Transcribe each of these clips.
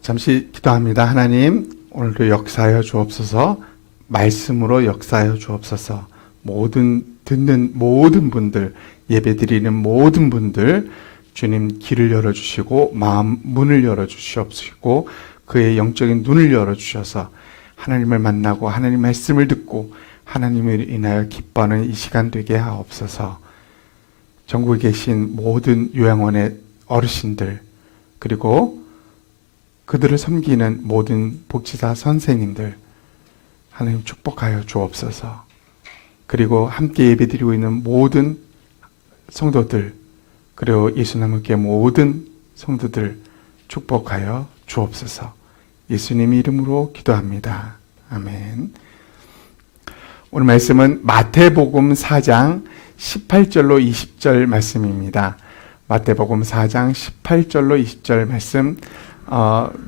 잠시 기도합니다. 하나님, 오늘도 역사하여 주옵소서. 말씀으로 역사하여 주옵소서. 듣는 모든 분들, 예배드리는 모든 분들, 주님 길을 열어주시고 마음 문을 열어주시옵시고 그의 영적인 눈을 열어주셔서 하나님을 만나고 하나님 말씀을 듣고 하나님을 인하여 기뻐하는 이 시간 되게 하옵소서. 전국에 계신 모든 요양원의 어르신들, 그리고 그들을 섬기는 모든 복지사 선생님들, 하나님 축복하여 주옵소서. 그리고 함께 예배드리고 있는 모든 성도들, 그리고 예수나무교회 모든 성도들 축복하여 주옵소서. 예수님 이름으로 기도합니다. 아멘. 오늘 말씀은 마태복음 4장 18절로 20절 말씀입니다. 마태복음 4장 18절로 20절 말씀,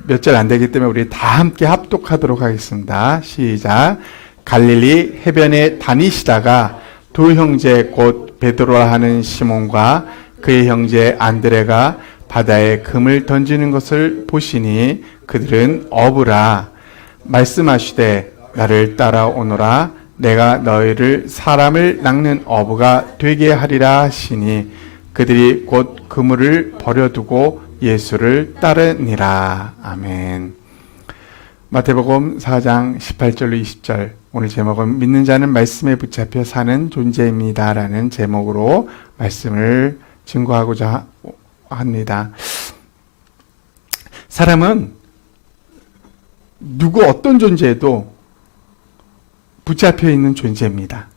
몇 절 안 되기 때문에 우리 다 함께 합독하도록 하겠습니다. 시작. 갈릴리 해변에 다니시다가 두 형제 곧 베드로라 하는 시몬과 그의 형제 안드레가 바다에 금을 던지는 것을 보시니 그들은 어부라. 말씀하시되 나를 따라오너라. 내가 너희를 사람을 낚는 어부가 되게 하리라 하시니 그들이 곧 그물을 버려두고 예수를 따르니라. 아멘. 마태복음 4장 18절로 20절, 오늘 제목은 믿는 자는 말씀에 붙잡혀 사는 존재입니다 라는 제목으로 말씀을 증거하고자 합니다. 사람은 누구 어떤 존재에도 붙잡혀 있는 존재입니다.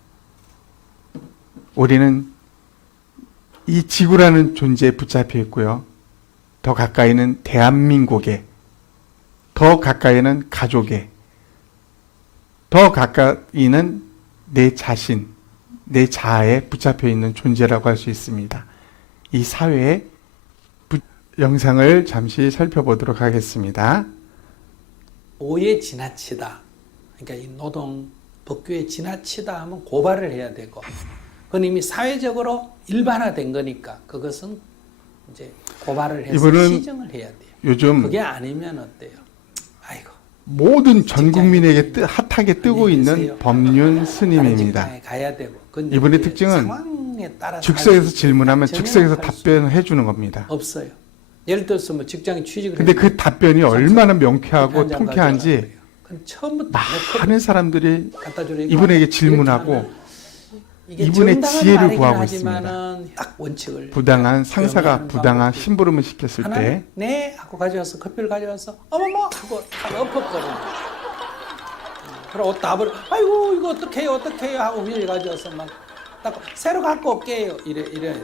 우리는 이 지구라는 존재에 붙잡혀 있고요. 더 가까이는 대한민국에, 더 가까이는 가족에, 더 가까이는 내 자신, 내 자아에 붙잡혀 있는 존재라고 할 수 있습니다. 이 사회의 영상을 잠시 살펴보도록 하겠습니다. 오해 지나치다, 그러니까 이 노동 법규에 지나치다 하면 고발을 해야 되고, 그건 이미 사회적으로 일반화된 거니까 그것은 이제 고발을 해서 시정을 해야 돼요. 요즘 그게 아니면 어때요? 아이고, 모든 전 국민에게 핫하게 뜨고 있는 법륜 스님입니다. 가야 되고, 이분의 특징은 즉석에서 질문하면 즉석에서 답변해 주는 겁니다. 없어요. 예를 들어서 뭐 직장에 취직을 근데 그 답변이 얼마나 명쾌하고 통쾌한지 처음부터 많은 사람들이 이분에게 질문하고 이분의 지혜를 구하고 있습니다. 딱 원칙을, 부당한 상사가 부당한 심부름을 시켰을 때 네 하고 가져와서 커피를 가져와서 어머머 하고 딱 엎어버리는. 그리고 답을 아이고 이거 어떻게 해요 하고 위에 가져와서 막 딱 새로 갖고 올게요 이래.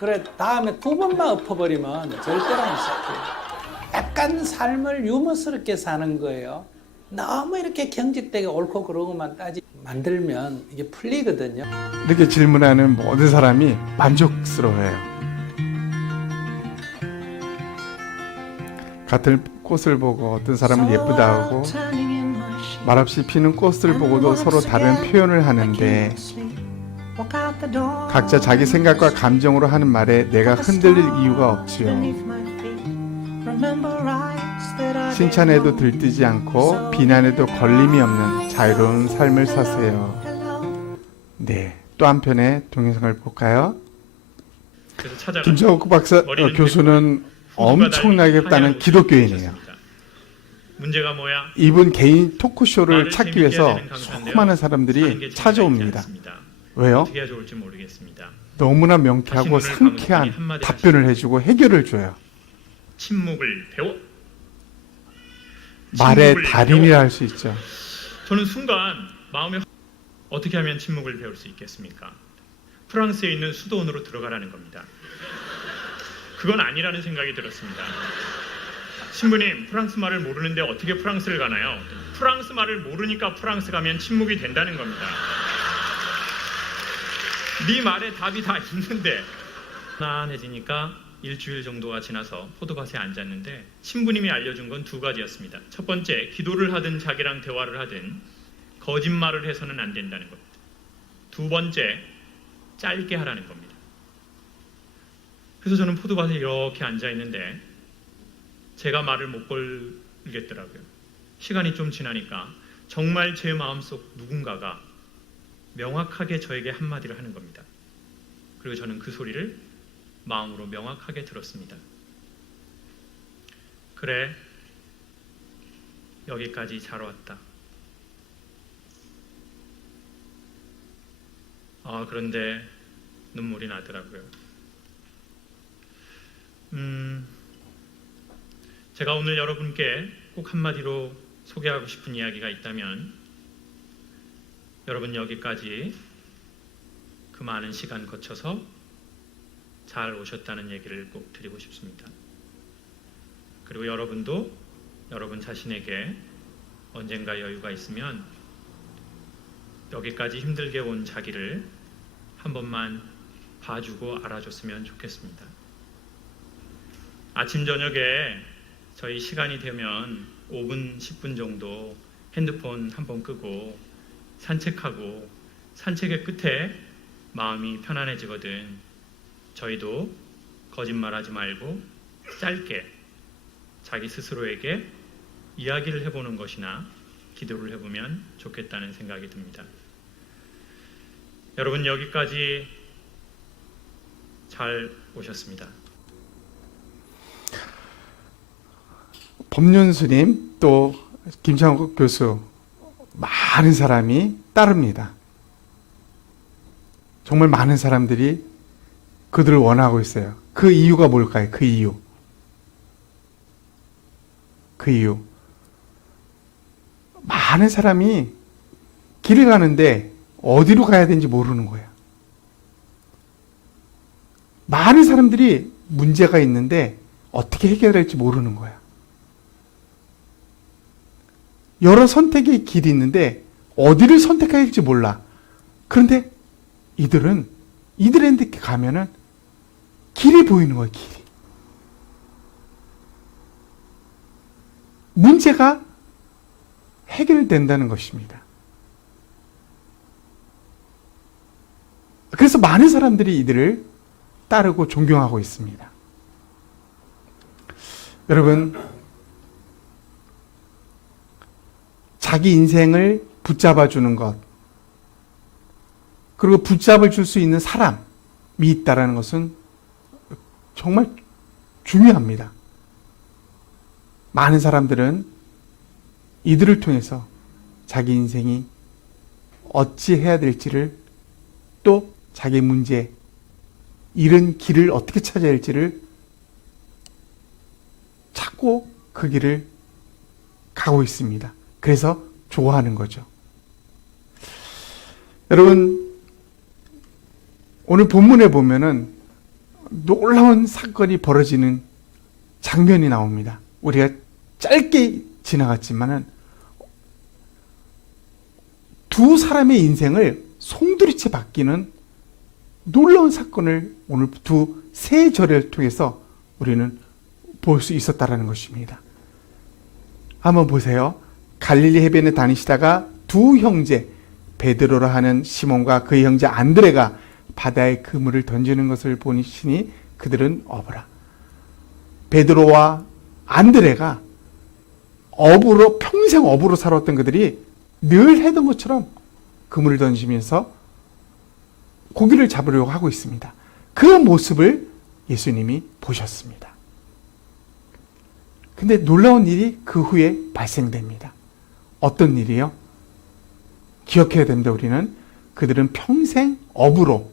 그래 다음에 두 번만 엎어버리면 절대로 못 살게요. 약간 삶을 유머스럽게 사는 거예요. 너무 이렇게 경직되게 옳고 그러고만 만들면 이게 풀리거든요. 이렇게 질문하는 모든 사람이 만족스러워해요. 같은 꽃을 보고 어떤 사람은 예쁘다 하고 말없이 피는 꽃을 보고도 서로 다른 표현을 하는데 각자 자기 생각과 감정으로 하는 말에 내가 흔들릴 이유가 없지요. 칭찬에도 들뜨지 않고 비난에도 걸림이 없는 자유로운 삶을 사세요. 네, 또 한편의 동영상을 볼까요? 김정욱 박사 교수는 엄청나게 따는 기독교인이에요. 문제가 뭐야? 이분 개인 토크쇼를 찾기 위해서 수많은 사람들이 찾아옵니다. 왜요? 어떻게 해야 좋을지 모르겠습니다. 너무나 명쾌하고 상쾌한 답변을 해주고 해결을 줘요. 침묵을 배워. 말의 달인이라 할 수 있죠. 저는 순간 마음에 어떻게 하면 침묵을 배울 수 있겠습니까? 프랑스에 있는 수도원으로 들어가라는 겁니다. 그건 아니라는 생각이 들었습니다. 신부님, 프랑스 말을 모르는데 어떻게 프랑스를 가나요? 프랑스 말을 모르니까 프랑스 가면 침묵이 된다는 겁니다. 네 말에 답이 다 있는데. 편안해지니까 일주일 정도가 지나서 포도밭에 앉았는데 신부님이 알려준 건 두 가지였습니다. 첫 번째, 기도를 하든 자기랑 대화를 하든 거짓말을 해서는 안 된다는 겁니다. 두 번째, 짧게 하라는 겁니다. 그래서 저는 포도밭에 이렇게 앉아 있는데 제가 말을 못 걸겠더라고요. 시간이 좀 지나니까 정말 제 마음속 누군가가 명확하게 저에게 한마디를 하는 겁니다. 그리고 저는 그 소리를 마음으로 명확하게 들었습니다. 그래, 여기까지 잘 왔다. 그런데 눈물이 나더라고요. 제가 오늘 여러분께 꼭 한마디로 소개하고 싶은 이야기가 있다면 여러분 여기까지 그 많은 시간 거쳐서 잘 오셨다는 얘기를 꼭 드리고 싶습니다. 그리고 여러분도 여러분 자신에게 언젠가 여유가 있으면 여기까지 힘들게 온 자기를 한 번만 봐주고 알아줬으면 좋겠습니다. 아침 저녁에 저희 시간이 되면 5분, 10분 정도 핸드폰 한번 끄고 산책하고 산책의 끝에 마음이 편안해지거든. 저희도 거짓말하지 말고 짧게 자기 스스로에게 이야기를 해보는 것이나 기도를 해보면 좋겠다는 생각이 듭니다. 여러분 여기까지 잘 오셨습니다. 법륜스님 또 김창국 교수 많은 사람이 따릅니다. 정말 많은 사람들이 그들을 원하고 있어요. 그 이유가 뭘까요? 그 이유. 많은 사람이 길을 가는데 어디로 가야 되는지 모르는 거예요. 많은 사람들이 문제가 있는데 어떻게 해결할지 모르는 거야. 여러 선택의 길이 있는데 어디를 선택해야 할지 몰라. 그런데 이들한테 가면은 길이 보이는 거예요, 길이. 문제가 해결된다는 것입니다. 그래서 많은 사람들이 이들을 따르고 존경하고 있습니다. 여러분, 자기 인생을 붙잡아 주는 것, 그리고 붙잡을 줄 수 있는 사람이 있다는 것은 정말 중요합니다. 많은 사람들은 이들을 통해서 자기 인생이 어찌해야 될지를, 또 자기 문제, 잃은 길을 어떻게 찾아야 할지를 찾고 그 길을 가고 있습니다. 그래서 좋아하는 거죠. 여러분, 오늘 본문에 보면은 놀라운 사건이 벌어지는 장면이 나옵니다. 우리가 짧게 지나갔지만은 두 사람의 인생을 송두리째 바뀌는 놀라운 사건을 오늘 세 절을 통해서 우리는 볼 수 있었다라는 것입니다. 한번 보세요. 갈릴리 해변에 다니시다가 두 형제 베드로라 하는 시몬과 그의 형제 안드레가 바다에 그물을 던지는 것을 보시니 그들은 어부라. 베드로와 안드레가 평생 어부로 살았던 그들이 늘 해던 것처럼 그물을 던지면서 고기를 잡으려고 하고 있습니다. 그 모습을 예수님이 보셨습니다. 근데 놀라운 일이 그 후에 발생됩니다. 어떤 일이요? 기억해야 됩니다. 우리는 그들은 평생 어부로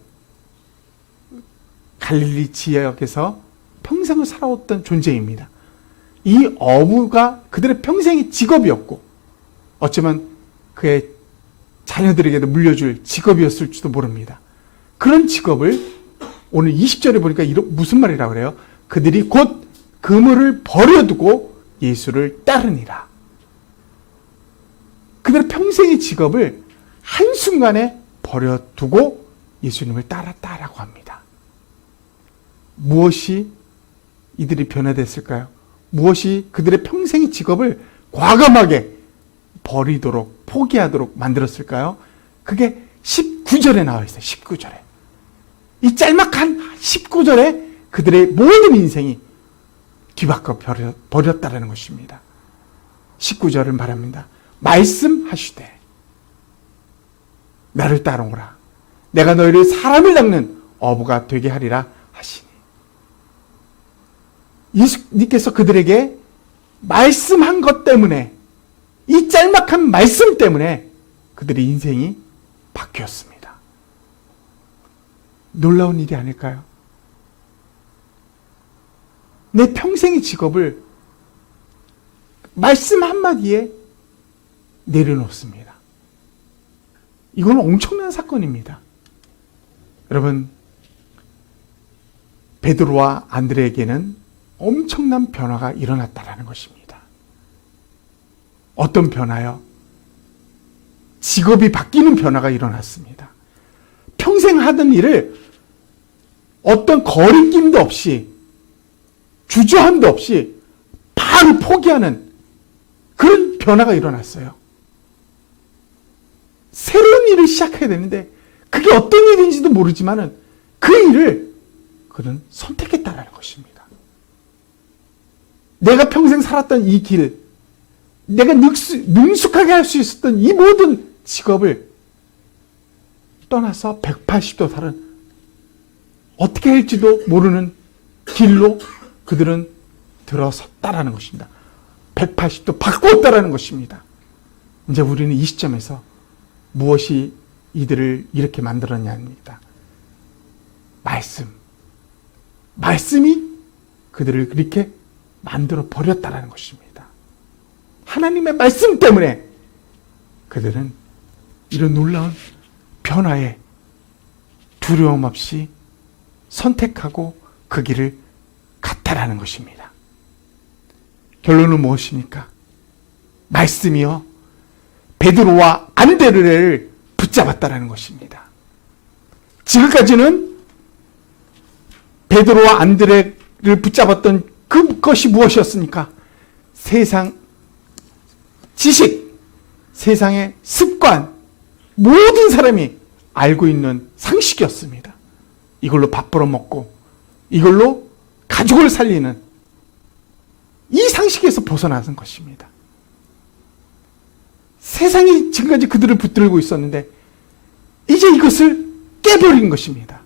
갈릴리 지역에서 평생을 살아왔던 존재입니다. 이 어부가 그들의 평생의 직업이었고 어쩌면 그의 자녀들에게도 물려줄 직업이었을지도 모릅니다. 그런 직업을 오늘 20절에 보니까 무슨 말이라고 그래요? 그들이 곧 그물을 버려두고 예수를 따르니라. 그들의 평생의 직업을 한순간에 버려두고 예수님을 따랐다라고 합니다. 무엇이 이들이 변화됐을까요? 무엇이 그들의 평생의 직업을 과감하게 버리도록, 포기하도록 만들었을까요? 그게 19절에 나와 있어요. 19절에. 이 짤막한 19절에 그들의 모든 인생이 뒤바꿔 버렸다라는 것입니다. 19절을 말합니다. 말씀하시되 나를 따르오라. 내가 너희를 사람을 닦는 어부가 되게 하리라 하시니. 예수님께서 그들에게 말씀한 것 때문에, 이 짤막한 말씀 때문에 그들의 인생이 바뀌었습니다. 놀라운 일이 아닐까요? 내 평생의 직업을 말씀 한마디에 내려놓습니다. 이건 엄청난 사건입니다. 여러분, 베드로와 안드레에게는 엄청난 변화가 일어났다는 것입니다. 어떤 변화요? 직업이 바뀌는 변화가 일어났습니다. 평생 하던 일을 어떤 거리낌도 없이, 주저함도 없이 바로 포기하는 그런 변화가 일어났어요. 새로운 일을 시작해야 되는데 그게 어떤 일인지도 모르지만은 그 일을 그는 선택했다는 것입니다. 내가 평생 살았던 이 길, 내가 능숙하게 할 수 있었던 이 모든 직업을 떠나서 180도 다른 어떻게 할지도 모르는 길로 그들은 들어섰다라는 것입니다. 180도 바꾸었다라는 것입니다. 이제 우리는 이 시점에서 무엇이 이들을 이렇게 만들었냐입니다. 말씀이 그들을 그렇게 만들어 버렸다라는 것입니다. 하나님의 말씀 때문에 그들은 이런 놀라운 변화에 두려움 없이 선택하고 그 길을 갔다라는 것입니다. 결론은 무엇입니까? 말씀이요, 베드로와 안드레를 붙잡았다라는 것입니다. 지금까지는 베드로와 안드레를 붙잡았던 그것이 무엇이었습니까? 세상 지식, 세상의 습관, 모든 사람이 알고 있는 상식이었습니다. 이걸로 밥 벌어먹고 이걸로 가족을 살리는 이 상식에서 벗어나는 것입니다. 세상이 지금까지 그들을 붙들고 있었는데 이제 이것을 깨버린 것입니다.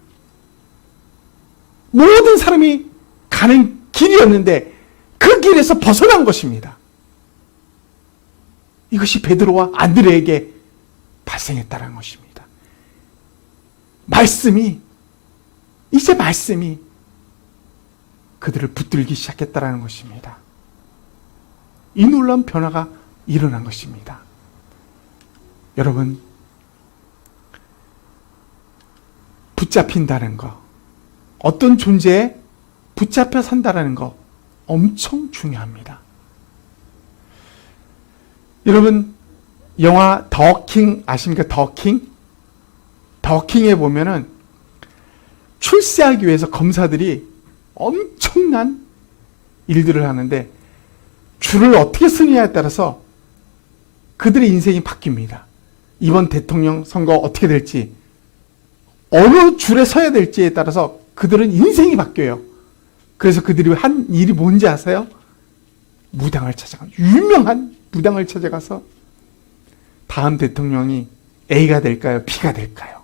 모든 사람이 가는 길이었는데 그 길에서 벗어난 것입니다. 이것이 베드로와 안드레에게 발생했다는 것입니다. 이제 말씀이 그들을 붙들기 시작했다는 것입니다. 이 놀라운 변화가 일어난 것입니다. 여러분, 붙잡힌다는 거, 어떤 존재에 붙잡혀 산다는 거 엄청 중요합니다. 여러분, 영화 더킹 아십니까? 더킹에 보면은 출세하기 위해서 검사들이 엄청난 일들을 하는데 줄을 어떻게 쓰느냐에 따라서 그들의 인생이 바뀝니다. 이번 대통령 선거 어떻게 될지, 어느 줄에 서야 될지에 따라서 그들은 인생이 바뀌어요. 그래서 그들이 한 일이 뭔지 아세요? 무당을 찾아가서, 유명한 무당을 찾아가서 다음 대통령이 A가 될까요? B가 될까요?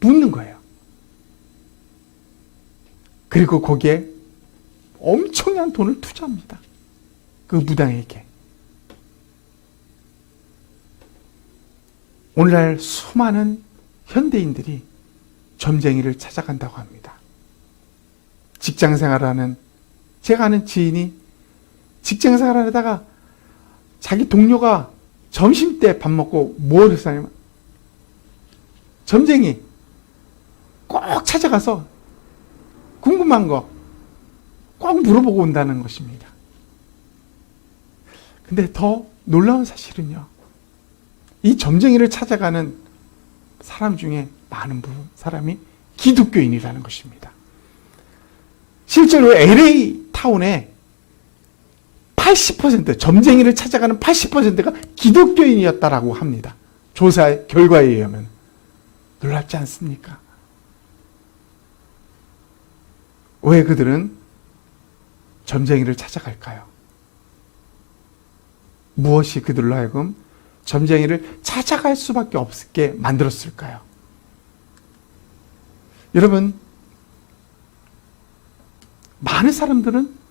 묻는 거예요. 그리고 거기에 엄청난 돈을 투자합니다. 그 무당에게. 오늘날 수많은 현대인들이 점쟁이를 찾아간다고 합니다. 직장생활하는, 제가 아는 지인이 직장생활하다가 자기 동료가 점심때 밥 먹고 뭘 했냐면 점쟁이 꼭 찾아가서 궁금한 거 꼭 물어보고 온다는 것입니다. 근데 더 놀라운 사실은요, 이 점쟁이를 찾아가는 사람 중에 많은 사람이 기독교인이라는 것입니다. 실제로 LA 타운에 80%, 점쟁이를 찾아가는 80%가 기독교인이었다라고 합니다. 조사 결과에 의하면. 놀랍지 않습니까? 왜 그들은 점쟁이를 찾아갈까요? 무엇이 그들로 하여금 점쟁이를 찾아갈 수밖에 없게 만들었을까요? 여러분, 많은 사람들은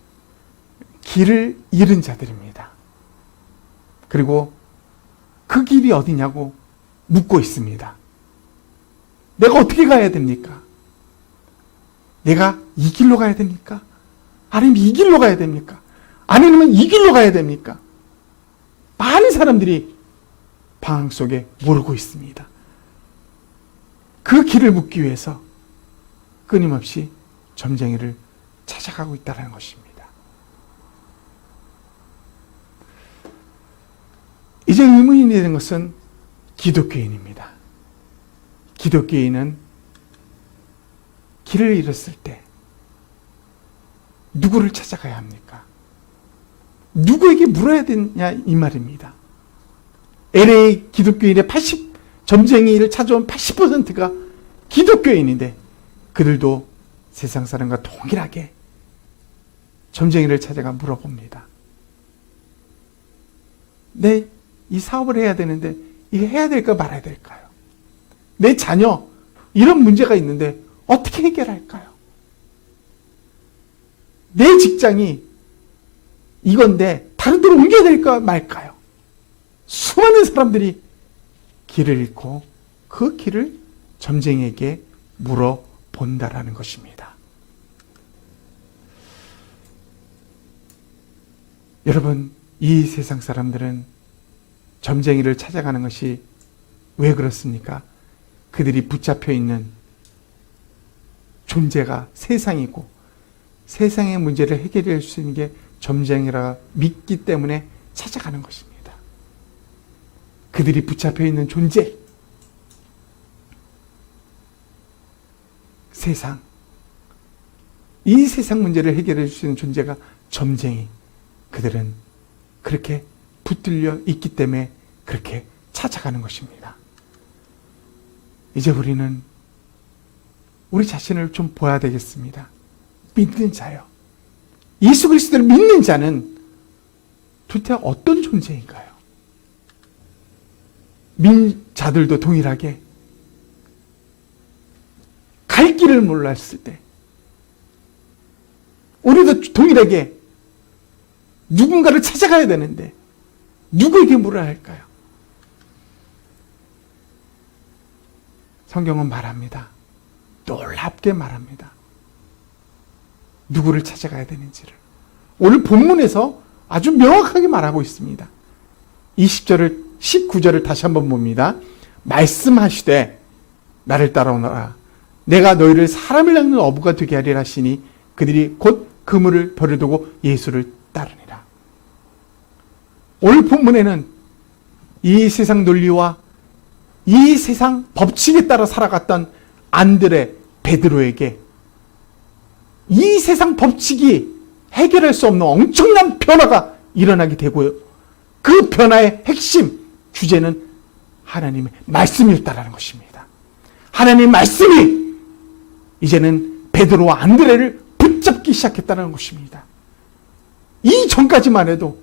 길을 잃은 자들입니다. 그리고 그 길이 어디냐고 묻고 있습니다. 내가 어떻게 가야 됩니까? 내가 이 길로 가야 됩니까? 아니면 이 길로 가야 됩니까? 아니면 이 길로 가야 됩니까? 많은 사람들이 방황 속에 모르고 있습니다. 그 길을 묻기 위해서 끊임없이 점쟁이를 찾아가고 있다는 것입니다. 이제 의문이 되는 것은 기독교인입니다. 기독교인은 길을 잃었을 때 누구를 찾아가야 합니까? 누구에게 물어야 되냐 이 말입니다. LA 기독교인의 점쟁이를 찾아온 80%가 기독교인인데 그들도 세상 사람과 동일하게 점쟁이를 찾아가 물어봅니다. 내 이 사업을 해야 되는데 이게 해야 될까 말아야 될까요? 내 자녀 이런 문제가 있는데 어떻게 해결할까요? 내 직장이 이건데 다른 데로 옮겨야 될까 말까요? 수많은 사람들이 길을 잃고 그 길을 점쟁이에게 물어본다라는 것입니다. 여러분, 이 세상 사람들은 점쟁이를 찾아가는 것이 왜 그렇습니까? 그들이 붙잡혀 있는 존재가 세상이고 세상의 문제를 해결할 수 있는 게 점쟁이라 믿기 때문에 찾아가는 것입니다. 그들이 붙잡혀 있는 존재, 세상, 이 세상 문제를 해결해 줄 수 있는 존재가 점쟁이. 그들은 그렇게 붙들려 있기 때문에 그렇게 찾아가는 것입니다. 이제 우리는 우리 자신을 좀 봐야 되겠습니다. 믿는 자요. 예수 그리스도를 믿는 자는 도대체 어떤 존재인가요? 믿는 자들도 동일하게 갈 길을 몰랐을 때 우리도 동일하게 누군가를 찾아가야 되는데 누구에게 물어야 할까요? 성경은 말합니다. 놀랍게 말합니다. 누구를 찾아가야 되는지를. 오늘 본문에서 아주 명확하게 말하고 있습니다. 20절을 19절을 다시 한번 봅니다. 말씀하시되 나를 따라오너라. 내가 너희를 사람을 낚는 어부가 되게 하리라 하시니 그들이 곧 그물을 버려두고 예수를 따르니라. 오늘 본문에는 이 세상 논리와 이 세상 법칙에 따라 살아갔던 안드레, 베드로에게 이 세상 법칙이 해결할 수 없는 엄청난 변화가 일어나게 되고요. 그 변화의 핵심 주제는 하나님의 말씀이었다라는 것입니다. 하나님의 말씀이 이제는 베드로와 안드레를 붙잡기 시작했다는 것입니다. 이 전까지만 해도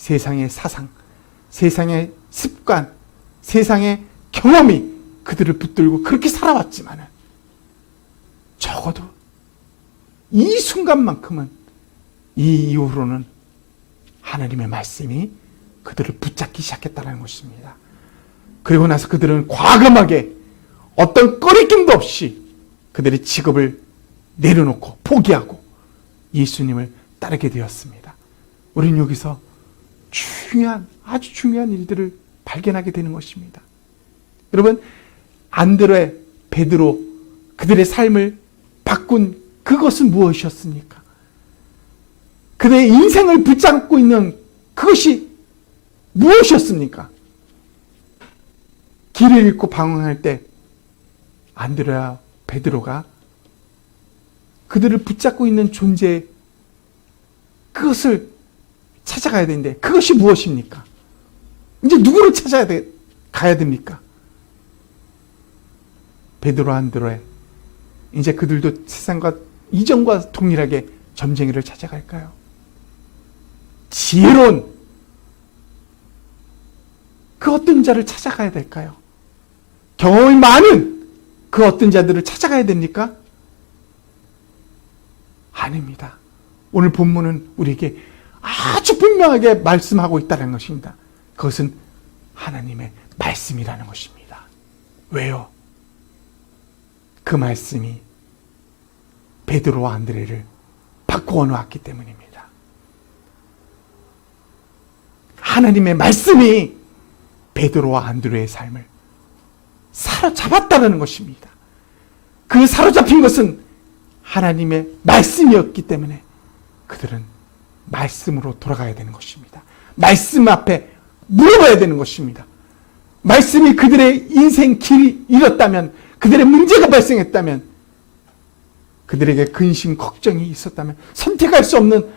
세상의 사상, 세상의 습관, 세상의 경험이 그들을 붙들고 그렇게 살아왔지만 적어도 이 순간만큼은 이 이후로는 하나님의 말씀이 그들을 붙잡기 시작했다는 것입니다. 그리고 나서 그들은 과감하게 어떤 꺼리낌도 없이 그들의 직업을 내려놓고 포기하고 예수님을 따르게 되었습니다. 우리는 여기서 아주 중요한 일들을 발견하게 되는 것입니다. 여러분, 안드레, 베드로 그들의 삶을 바꾼 그것은 무엇이었습니까? 그들의 인생을 붙잡고 있는 그것이 무엇이었습니까? 길을 잃고 방황할 때 안드레와 베드로가 그들을 붙잡고 있는 존재, 그것을 찾아가야 되는데 그것이 무엇입니까? 이제 누구를 가야 됩니까? 베드로, 안드레, 이제 그들도 세상과 이전과 동일하게 점쟁이를 찾아갈까요? 지혜로운 그 어떤 자를 찾아가야 될까요? 경험이 많은 그 어떤 자들을 찾아가야 됩니까? 아닙니다. 오늘 본문은 우리에게 아주 분명하게 말씀하고 있다는 것입니다. 그것은 하나님의 말씀이라는 것입니다. 왜요? 그 말씀이 베드로와 안드레를 바꾸어 놓았기 때문입니다. 하나님의 말씀이 베드로와 안드레의 삶을 사로잡았다는 것입니다. 그 사로잡힌 것은 하나님의 말씀이었기 때문에 그들은 말씀으로 돌아가야 되는 것입니다. 말씀 앞에 물어봐야 되는 것입니다. 말씀이 그들의 인생 길이 잃었다면, 그들의 문제가 발생했다면, 그들에게 근심, 걱정이 있었다면, 선택할 수 없는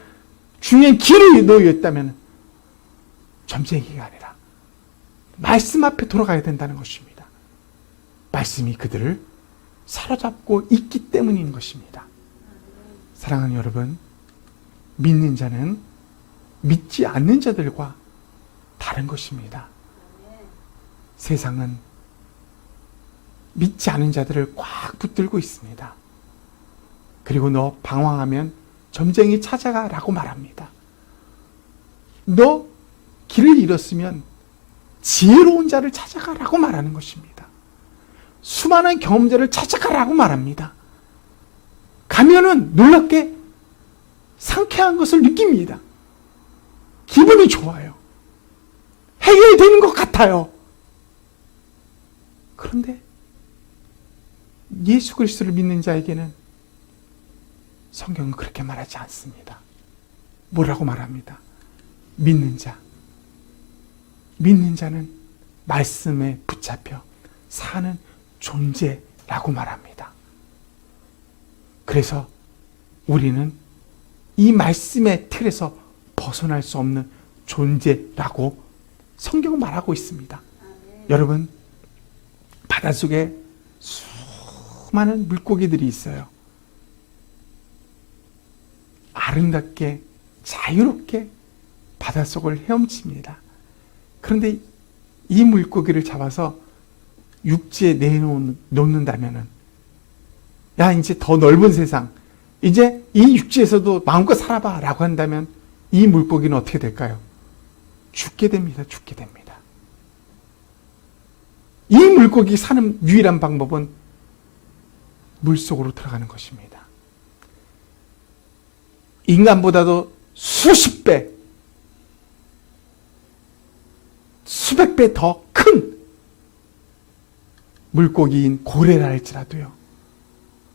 중요한 길에 놓여 있다면 점쟁이가 아니라 말씀 앞에 돌아가야 된다는 것입니다. 말씀이 그들을 사로잡고 있기 때문인 것입니다. 사랑하는 여러분, 믿는 자는 믿지 않는 자들과 다른 것입니다. 세상은 믿지 않은 자들을 꽉 붙들고 있습니다. 그리고 너 방황하면 점쟁이 찾아가라고 말합니다. 너 길을 잃었으면 지혜로운 자를 찾아가라고 말하는 것입니다. 수많은 경험자를 찾아가라고 말합니다. 가면은 놀랍게 상쾌한 것을 느낍니다. 기분이 좋아요. 해결되는 것 같아요. 그런데 예수 그리스도를 믿는 자에게는 성경은 그렇게 말하지 않습니다. 뭐라고 말합니다? 믿는 자는 말씀에 붙잡혀 사는 존재라고 말합니다. 그래서 우리는 이 말씀의 틀에서 벗어날 수 없는 존재라고 성경은 말하고 있습니다. 여러분, 바닷속에 수많은 물고기들이 있어요. 아름답게 자유롭게 바닷속을 헤엄칩니다. 그런데 이 물고기를 잡아서 육지에 내놓는다면은, 야, 이제 더 넓은 세상, 이제 이 육지에서도 마음껏 살아봐 라고 한다면 이 물고기는 어떻게 될까요? 죽게 됩니다. 죽게 됩니다. 이 물고기 사는 유일한 방법은 물속으로 들어가는 것입니다. 인간보다도 수십 배, 수백 배 더 큰 물고기인 고래라 할지라도요.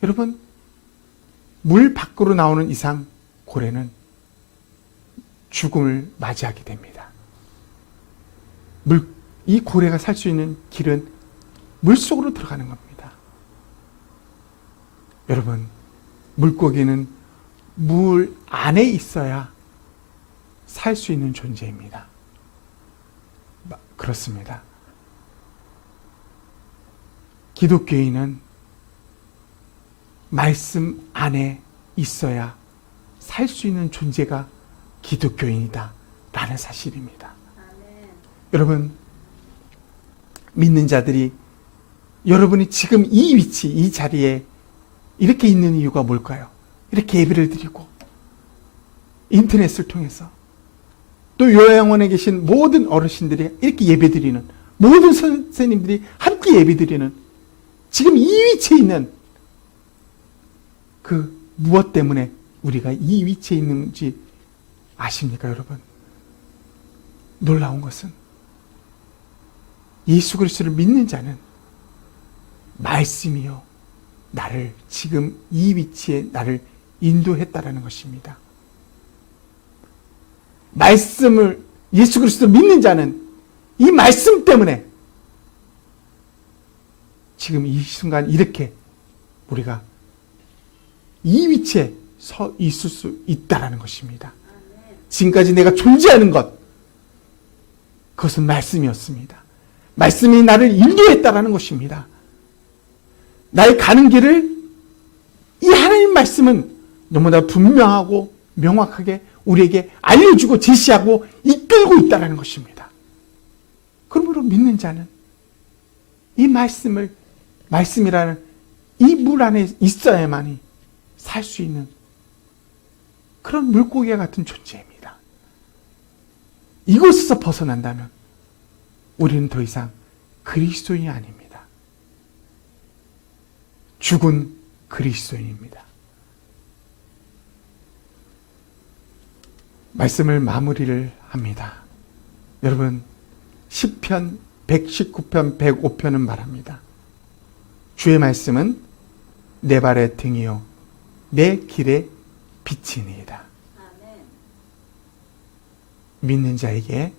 여러분, 물 밖으로 나오는 이상 고래는 죽음을 맞이하게 됩니다. 이 고래가 살 수 있는 길은 물속으로 들어가는 겁니다. 여러분, 물고기는 물 안에 있어야 살 수 있는 존재입니다. 그렇습니다. 기독교인은 말씀 안에 있어야 살 수 있는 존재가 기독교인이다 라는 사실입니다. 여러분, 믿는 자들이 여러분이 지금 이 위치, 이 자리에 이렇게 있는 이유가 뭘까요? 이렇게 예배를 드리고 인터넷을 통해서 또 요양원에 계신 모든 어르신들이 이렇게 예배 드리는, 모든 선생님들이 함께 예배 드리는 지금 이 위치에 있는 그 무엇 때문에 우리가 이 위치에 있는지 아십니까, 여러분? 놀라운 것은 예수 그리스도를 믿는 자는 말씀이요, 나를 지금 이 위치에 나를 인도했다라는 것입니다. 말씀을, 예수 그리스도를 믿는 자는 이 말씀 때문에 지금 이 순간 이렇게 우리가 이 위치에 서 있을 수 있다라는 것입니다. 지금까지 내가 존재하는 것, 그것은 말씀이었습니다. 말씀이 나를 인도했다라는 것입니다. 나의 가는 길을 이 하나님 말씀은 너무나 분명하고 명확하게 우리에게 알려주고 제시하고 이끌고 있다는 것입니다. 그러므로 믿는 자는 이 말씀이라는 이 물 안에 있어야만이 살 수 있는 그런 물고기와 같은 존재입니다. 이곳에서 벗어난다면 우리는 더 이상 그리스도인이 아닙니다. 죽은 그리스도인입니다. 말씀을 마무리를 합니다. 여러분, 시편 119편 105편은 말합니다. 주의 말씀은 내 발의 등이요 내 길의 빛이니이다. 믿는 자에게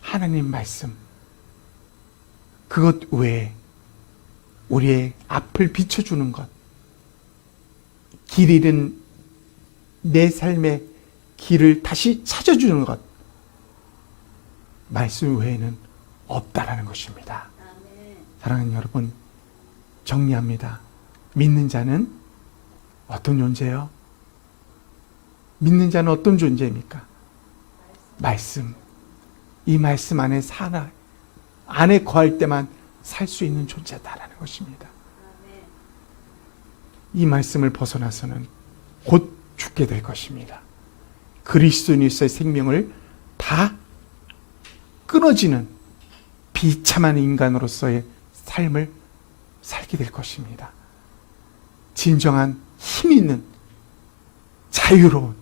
하나님 말씀, 그것 외에 우리의 앞을 비춰주는 것, 길 잃은 내 삶의 길을 다시 찾아주는 것, 말씀 외에는 없다라는 것입니다. 사랑하는 여러분, 정리합니다. 믿는 자는 어떤 존재예요? 믿는 자는 어떤 존재입니까? 말씀. 이 말씀 안에 안에 거할 때만 살 수 있는 존재다라는 것입니다. 이 말씀을 벗어나서는 곧 죽게 될 것입니다. 그리스도인으로서의 생명을 다 끊어지는 비참한 인간으로서의 삶을 살게 될 것입니다. 진정한 힘 있는 자유로운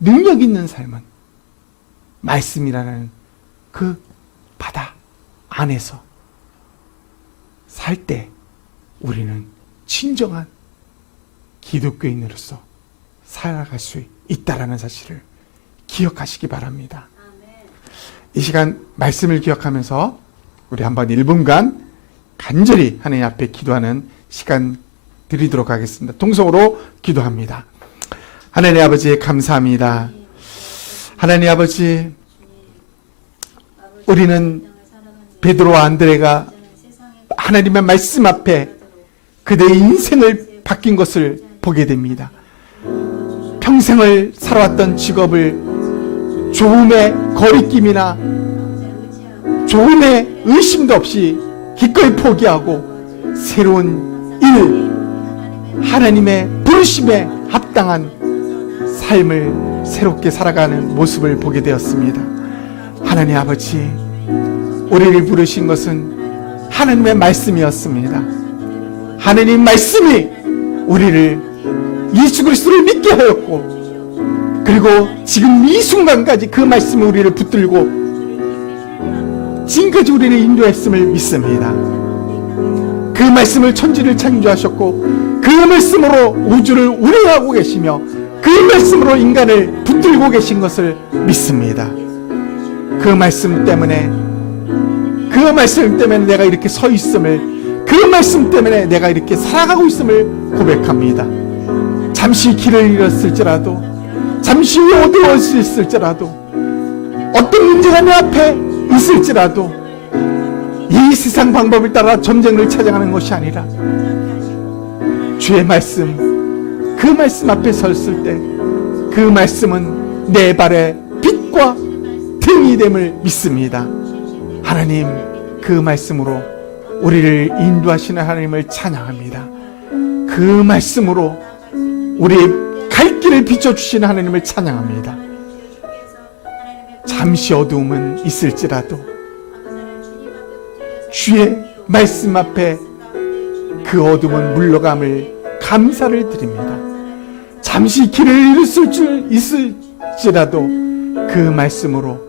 능력 있는 삶은 말씀이라는 그 바다 안에서 살 때 우리는 진정한 기독교인으로서 살아갈 수 있다라는 사실을 기억하시기 바랍니다. 이 시간 말씀을 기억하면서 우리 한번 1분간 간절히 하나님 앞에 기도하는 시간 드리도록 하겠습니다. 통성으로 기도합니다. 하나님 아버지 감사합니다. 하나님 아버지, 우리는 베드로와 안드레가 하나님의 말씀 앞에 그들의 인생을 바뀐 것을 보게 됩니다. 평생을 살아왔던 직업을 조금의 거리낌이나 조금의 의심도 없이 기꺼이 포기하고 새로운 일, 하나님의 부르심에 합당한 삶을 새롭게 살아가는 모습을 보게 되었습니다. 하나님 아버지, 우리를 부르신 것은 하나님의 말씀이었습니다. 하나님 말씀이 우리를 예수 그리스도를 믿게 하였고, 그리고 지금 이 순간까지 그 말씀이 우리를 붙들고 지금까지 우리를 인도했음을 믿습니다. 그 말씀을 천지를 창조하셨고 그 말씀으로 우주를 운행하고 계시며 그 말씀으로 인간을 붙들고 계신 것을 믿습니다. 그 말씀 때문에 내가 이렇게 서 있음을, 그 말씀 때문에 내가 이렇게 살아가고 있음을 고백합니다. 잠시 길을 잃었을지라도, 잠시 어두웠을지라도, 어떤 문제가 내 앞에 있을지라도 이 세상 방법을 따라 전쟁을 찾아가는 것이 아니라 주의 말씀, 그 말씀 앞에 섰을 때 그 말씀은 내 발의 빛과 등이 됨을 믿습니다. 하나님, 그 말씀으로 우리를 인도하시는 하나님을 찬양합니다. 그 말씀으로 우리의 갈 길을 비춰주시는 하나님을 찬양합니다. 잠시 어두움은 있을지라도 주의 말씀 앞에 그 어둠은 물러감을 감사를 드립니다. 잠시 길을 있을지라도 그 말씀으로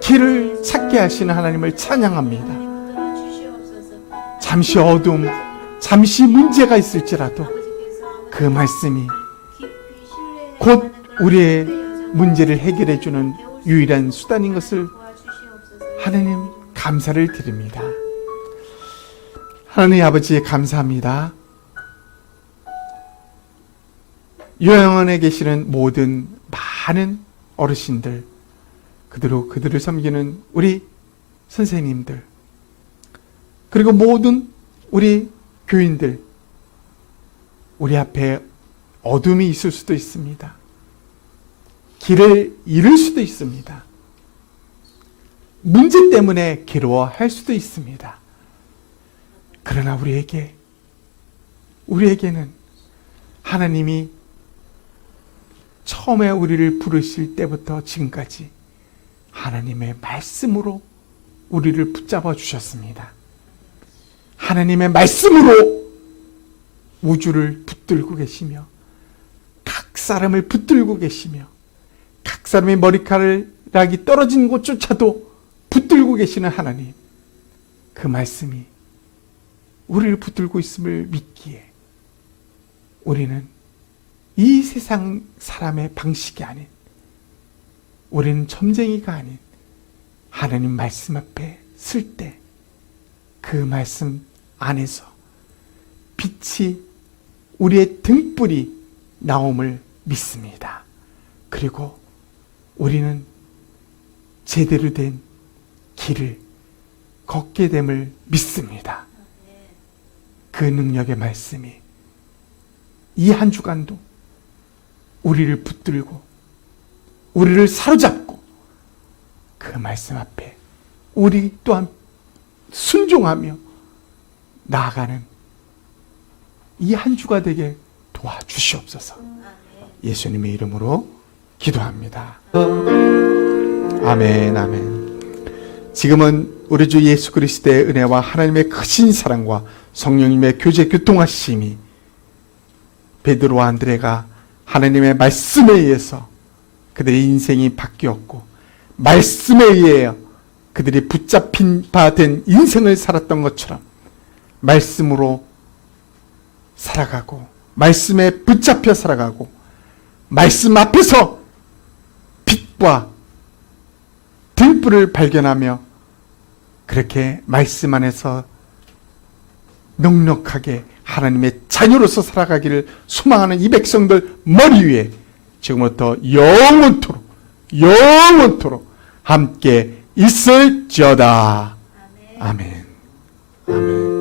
길을 찾게 하시는 하나님을 찬양합니다. 잠시 어둠, 잠시 문제가 있을지라도 그 말씀이 곧 우리의 문제를 해결해 주는 유일한 수단인 것을 하나님 감사를 드립니다. 하나님 아버지 감사합니다. 요양원에 계시는 모든 많은 어르신들, 그들을 섬기는 우리 선생님들, 그리고 모든 우리 교인들, 우리 앞에 어둠이 있을 수도 있습니다. 길을 잃을 수도 있습니다. 문제 때문에 괴로워할 수도 있습니다. 그러나 우리에게는 하나님이 처음에 우리를 부르실 때부터 지금까지 하나님의 말씀으로 우리를 붙잡아 주셨습니다. 하나님의 말씀으로 우주를 붙들고 계시며 각 사람을 붙들고 계시며 각 사람의 머리카락이 떨어진 곳조차도 붙들고 계시는 하나님, 그 말씀이 우리를 붙들고 있음을 믿기에 우리는 이 세상 사람의 방식이 아닌, 우리는 점쟁이가 아닌 하나님 말씀 앞에 설 때 그 말씀 안에서 빛이 우리의 등불이 나옴을 믿습니다. 그리고 우리는 제대로 된 길을 걷게 됨을 믿습니다. 그 능력의 말씀이 이 한 주간도 우리를 붙들고 우리를 사로잡고 그 말씀 앞에 우리 또한 순종하며 나아가는 이 한 주가 되게 도와주시옵소서. 예수님의 이름으로 기도합니다. 아멘, 아멘. 지금은 우리 주 예수 그리스도의 은혜와 하나님의 크신 사랑과 성령님의 교제 교통하심이 베드로와 안드레가 하나님의 말씀에 의해서 그들의 인생이 바뀌었고, 말씀에 의해 그들이 붙잡힌 바 된 인생을 살았던 것처럼 말씀으로 살아가고, 말씀에 붙잡혀 살아가고, 말씀 앞에서 빛과 등불을 발견하며 그렇게 말씀 안에서 넉넉하게 하나님의 자녀로서 살아가기를 소망하는 이 백성들 머리 위에 지금부터 영원토록 함께 있을지어다. 아멘. 아멘.